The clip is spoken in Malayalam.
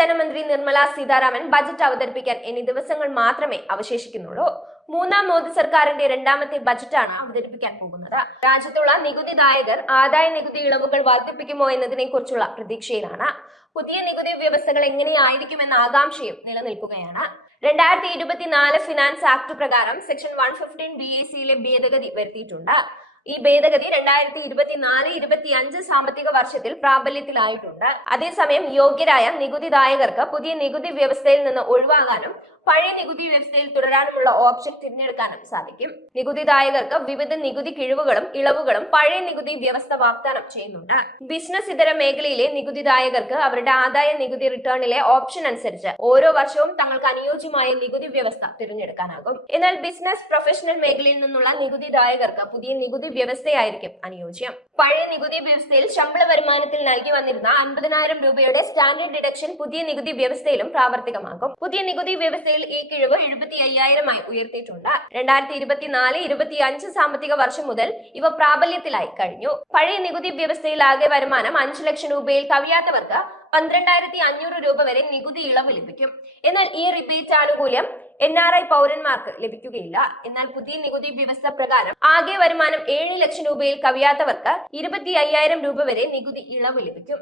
ധനമന്ത്രി നിർമ്മല സീതാരാമൻ ബജറ്റ് അവതരിപ്പിക്കാൻ ഇനി ദിവസങ്ങൾ മാത്രമേ അവശേഷിക്കുന്നുള്ളൂ. മൂന്നാം മോദി സർക്കാരിന്റെ രണ്ടാമത്തെ ബജറ്റാണ് അവതരിപ്പിക്കാൻ പോകുന്നത്. രാജ്യത്തുള്ള നികുതിദായകർ ആദായ നികുതി ഇളവുകൾ വർദ്ധിപ്പിക്കുമോ എന്നതിനെ കുറിച്ചുള്ള പ്രതീക്ഷയിലാണ്. പുതിയ നികുതി വ്യവസ്ഥകൾ എങ്ങനെയായിരിക്കുമെന്ന ആകാംക്ഷയും നിലനിൽക്കുകയാണ്. രണ്ടായിരത്തി ഇരുപത്തിനാല് ഫിനാൻസ് ആക്ട് പ്രകാരം section one fifteen B A സിയിലെ ഭേദഗതി വരുത്തിയിട്ടുണ്ട്. ഈ ഭേദഗതി രണ്ടായിരത്തി ഇരുപത്തിനാല് ഇരുപത്തി അഞ്ച് സാമ്പത്തിക വർഷത്തിൽ പ്രാബല്യത്തിലായിട്ടുണ്ട്. അതേസമയം യോഗ്യരായ നികുതിദായകർക്ക് പുതിയ നികുതി വ്യവസ്ഥയിൽ നിന്ന് ഒഴിവാകാനും പഴയ നികുതി വ്യവസ്ഥയിൽ തുടരാനുമുള്ള ഓപ്ഷൻ തിരഞ്ഞെടുക്കാനും സാധിക്കും. നികുതിദായകർക്ക് വിവിധ നികുതി കിഴിവുകളും ഇളവുകളും പഴയ നികുതി വ്യവസ്ഥ വാഗ്ദാനം ചെയ്യുന്നുണ്ട്. ബിസിനസ് ഇതര മേഖലയിലെ നികുതിദായകർക്ക് അവരുടെ ആദായ നികുതി റിട്ടേണിലെ ഓപ്ഷൻ അനുസരിച്ച് ഓരോ വർഷവും തങ്ങൾക്ക് അനുയോജ്യമായ നികുതി വ്യവസ്ഥ തിരഞ്ഞെടുക്കാനാകും. എന്നാൽ ബിസിനസ് പ്രൊഫഷണൽ മേഖലയിൽ നിന്നുള്ള നികുതിദായകർക്ക് പുതിയ നികുതി വ്യവസ്ഥയായിരിക്കും അനുയോജ്യം. പഴയ നികുതി വ്യവസ്ഥയിൽ ശമ്പള വരുമാനത്തിൽ നൽകി വന്നിരുന്ന അമ്പതിനായിരം രൂപയുടെ സ്റ്റാൻഡേർഡ് ഡിഡക്ഷൻ പുതിയ നികുതി വ്യവസ്ഥയിലും പ്രാവർത്തികമാകും. പുതിയ നികുതി വ്യവസ്ഥയിൽ ഈ കിഴിവ് എഴുപത്തി അയ്യായിരമായി ഉയർത്തിയിട്ടുണ്ട്. രണ്ടായിരത്തി ഇരുപത്തിനാല് ഇരുപത്തി അഞ്ച് സാമ്പത്തിക വർഷം മുതൽ ഇവ പ്രാബല്യത്തിലായി കഴിഞ്ഞു. പഴയ നികുതി വ്യവസ്ഥയിൽ ആകെ വരുമാനം അഞ്ചു ലക്ഷം രൂപയിൽ കവിയാത്തവർക്ക് പന്ത്രണ്ടായിരത്തി അഞ്ഞൂറ് രൂപ വരെ നികുതി ഇളവ് ലഭിക്കും. എന്നാൽ ഈ റിബേറ്റ് ആനുകൂല്യം എൻ ആർ ഐ പൗരന്മാർക്ക് ലഭിക്കുകയില്ല. എന്നാൽ പുതിയ നികുതി വ്യവസ്ഥ പ്രകാരം ആകെ വരുമാനം ഏഴ് ലക്ഷം രൂപയിൽ കവിയാത്തവർക്ക് ഇരുപത്തി അയ്യായിരം രൂപ വരെ നികുതി ഇളവ് ലഭിക്കും.